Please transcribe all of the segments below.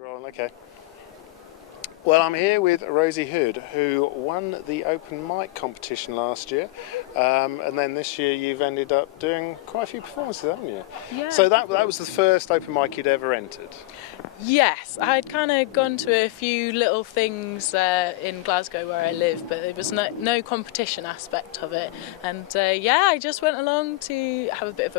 Right, okay. Well, I'm here with Rosie Hood, who won the open mic competition last year, and then this year you've ended up doing quite a few performances, haven't you? Yeah. So that was the first open mic you'd ever entered? Yes, I'd kind of gone to a few little things in Glasgow where I live, but there was no competition aspect of it. And I just went along to have a bit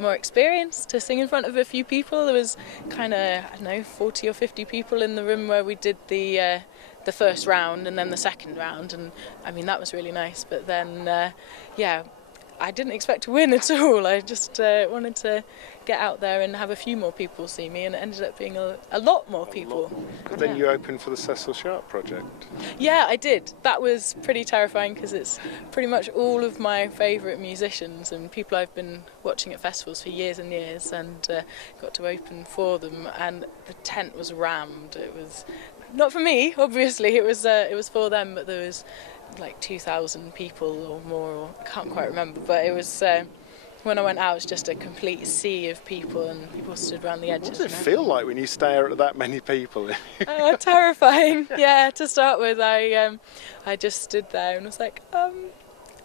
more experience, to sing in front of a few people. There was kind of, 40 or 50 people in the room where we did the first round and then the second round, and I mean that was really nice. But then I didn't expect to win at all. I just wanted to get out there and have a few more people see me, and it ended up being a lot more people. Because then you opened for the Cecil Sharp project. Yeah, I did. That was pretty terrifying because it's pretty much all of my favourite musicians and people I've been watching at festivals for years and years, and got to open for them, and the tent was rammed. It was not for me, obviously. It was for them, but there was like 2,000 people or more, or I can't quite remember, but it was when I went out, it was just a complete sea of people, and people stood around the edges. What does it feel like when you stare at that many people? Terrifying. Yeah, to start with, I just stood there and was like,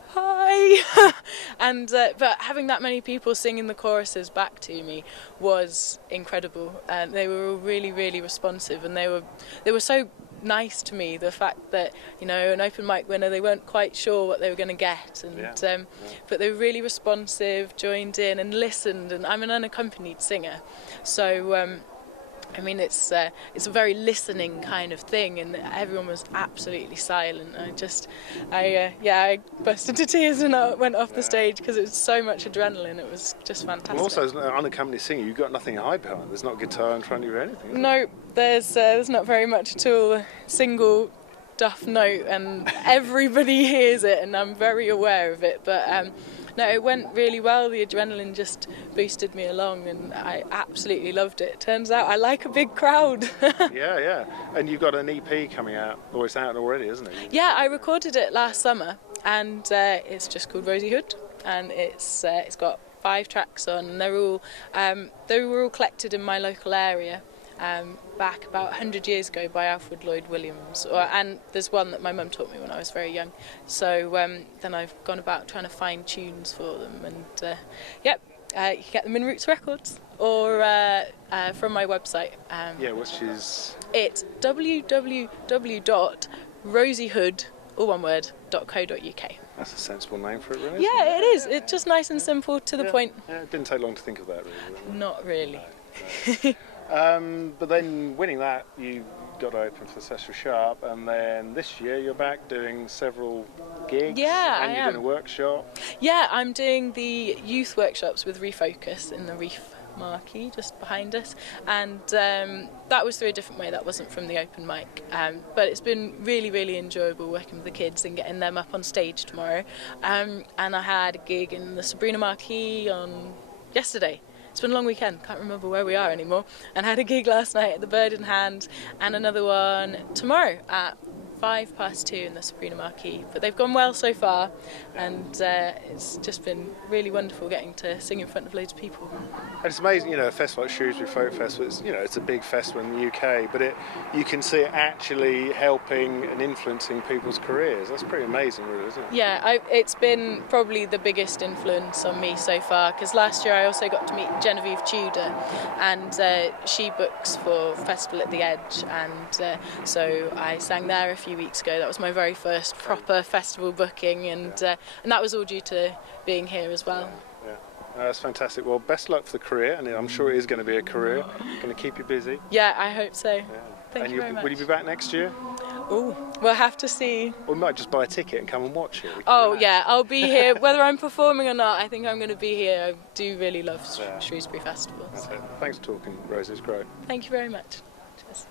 hi. And but having that many people singing the choruses back to me was incredible, and they were all really, really responsive, and they were so nice to me. The fact that, an open mic winner, they weren't quite sure what they were going to get, and but they were really responsive, joined in and listened. And I'm an unaccompanied singer, so it's a very listening kind of thing, and everyone was absolutely silent. I burst into tears and I went off the stage because it was so much adrenaline. It was just fantastic. Well, also, as an unaccompanied singer, you've got nothing to hide behind. There's not a guitar in front of you or anything, is there? No, there's not very much at all. A single duff note, and everybody hears it, and I'm very aware of it. But no, it went really well. The adrenaline just boosted me along, and I absolutely loved it. Turns out I like a big crowd. Yeah. And you've got an EP coming out, or it's out already, isn't it? Yeah, I recorded it last summer, and it's just called Rosie Hood, and it's got 5 tracks on, and they were all collected in my local area. Back about 100 years ago by Alfred Lloyd Williams, and there's one that my mum taught me when I was very young. So then I've gone about trying to find tunes for them, and you can get them in Roots Records or from my website. Which is? It's www.rosiehood.co.uk. That's a sensible name for it, really. Yeah, it is. It's just nice and simple, to the point. Yeah, it didn't take long to think of that, really. Not really. No. But then winning that, you got to open for Cecil Sharp, and then this year you're back doing several gigs. Yeah, and you're doing a workshop. Yeah, I'm doing the youth workshops with Refocus in the Reef marquee just behind us, and that was through a different way. That wasn't from the open mic, but it's been really, really enjoyable working with the kids and getting them up on stage tomorrow. And I had a gig in the Sabrina marquee on yesterday. It's been a long weekend, can't remember where we are anymore, and I had a gig last night at the Bird in Hand, and another one tomorrow at 2:05 in the Sabrina marquee. But they've gone well so far, and it's just been really wonderful getting to sing in front of loads of people. And it's amazing, a festival like Shrewsbury Folk Festival, it's a big festival in the UK, but you can see it actually helping and influencing people's careers. That's pretty amazing, really, isn't it? Yeah, it's been probably the biggest influence on me so far, because last year I also got to meet Genevieve Tudor, and she books for Festival at the Edge, and so I sang there a few weeks ago. That was my very first proper festival booking, and that was all due to being here as well. Yeah. That's fantastic. Well, best luck for the career, and I'm sure it is going to be a career. Going to keep you busy. Yeah, I hope so. Yeah. Thank you very much. Will you be back next year? Oh, we'll have to see. Or we might just buy a ticket and come and watch it. Yeah, I'll be here. Whether I'm performing or not, I think I'm going to be here. I do really love Shrewsbury Festival. So. Thanks for talking, Rosie. It's great. Thank you very much. Cheers.